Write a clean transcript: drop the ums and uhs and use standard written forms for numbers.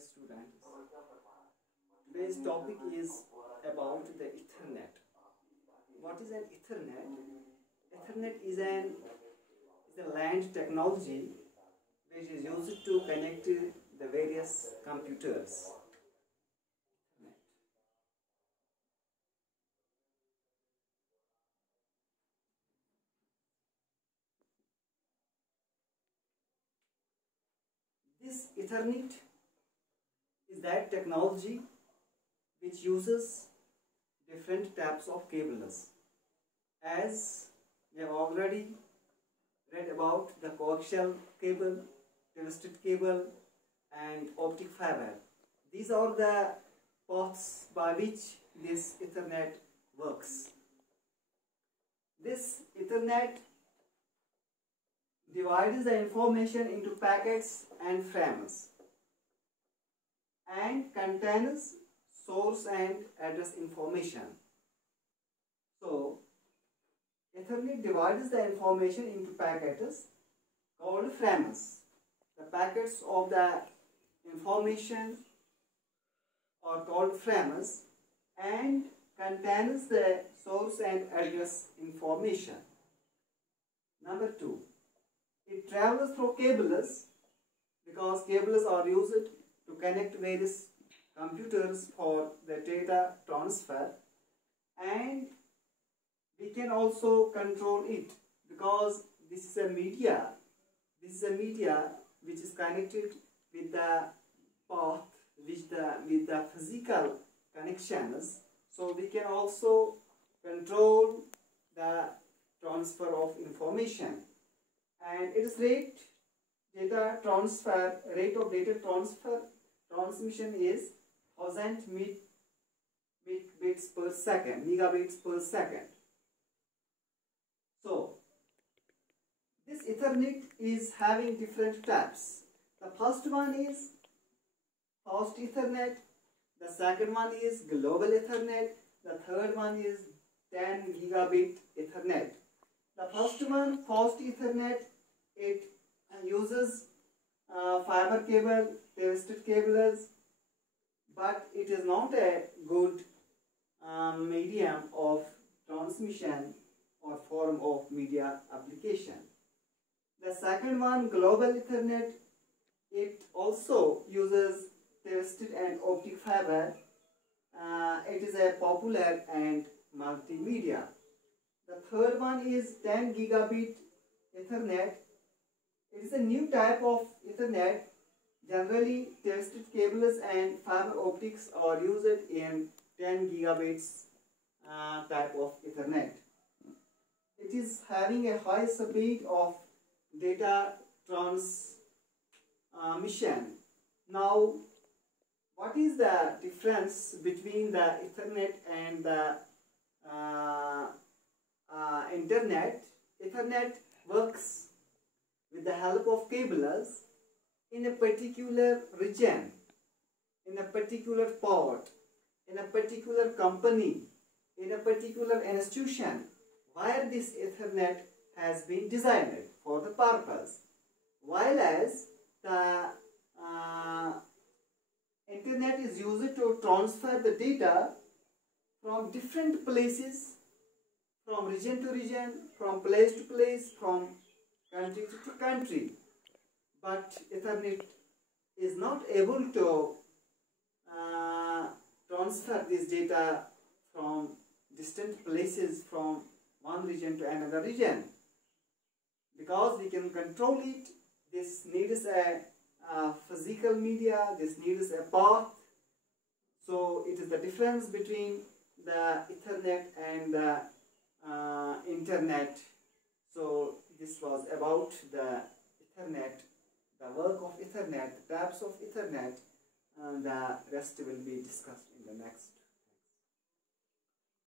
Dear students, today's topic is about the Ethernet. What is an Ethernet? Ethernet is a LAN technology which is used to connect the various computers. This Ethernet is that technology which uses different types of cables. As we have already read about the coaxial cable, twisted cable and optic fiber. These are the paths by which this Ethernet works. This Ethernet divides the information into packets and frames and contains source and address information. So, Ethernet divides the information into packets called frames. The packets of the information are called frames and contains the source and address information. Number 2. It travels through cables because cables are used to connect various computers for the data transfer, and we can also control it because this is a media. This is a media which is connected with the path with the physical connections. So we can also control the transfer of information. And its rate of data transmission is 1000 megabits per second. So this Ethernet is having different types. The first one is fast Ethernet, the second one is global Ethernet, the third one is 10 gigabit Ethernet. The first one, fast Ethernet, it uses fiber cable, twisted cables, but it is not a good medium of transmission or form of media application. The second one, global Ethernet, it also uses twisted and optic fiber. It is a popular and multimedia. The third one is 10 gigabit Ethernet. It is a new type of Ethernet. Generally, twisted cables and fiber optics are used in 10 gigabits type of Ethernet. It is having a high speed of data transmission. Now, what is the difference between the Ethernet and the Internet? Ethernet works with the help of cables in a particular region, in a particular port, in a particular company, in a particular institution where this Ethernet has been designed for the purpose, while as the Internet is used to transfer the data from different places, from region to region, from place to place, from country to country. But Ethernet is not able to transfer this data from distant places from one region to another region. Because we can control it, this needs a physical media, this needs a path. So it is the difference between the Ethernet and the Internet. So this was about the Ethernet, the work of Ethernet, the types of Ethernet, and the rest will be discussed in the next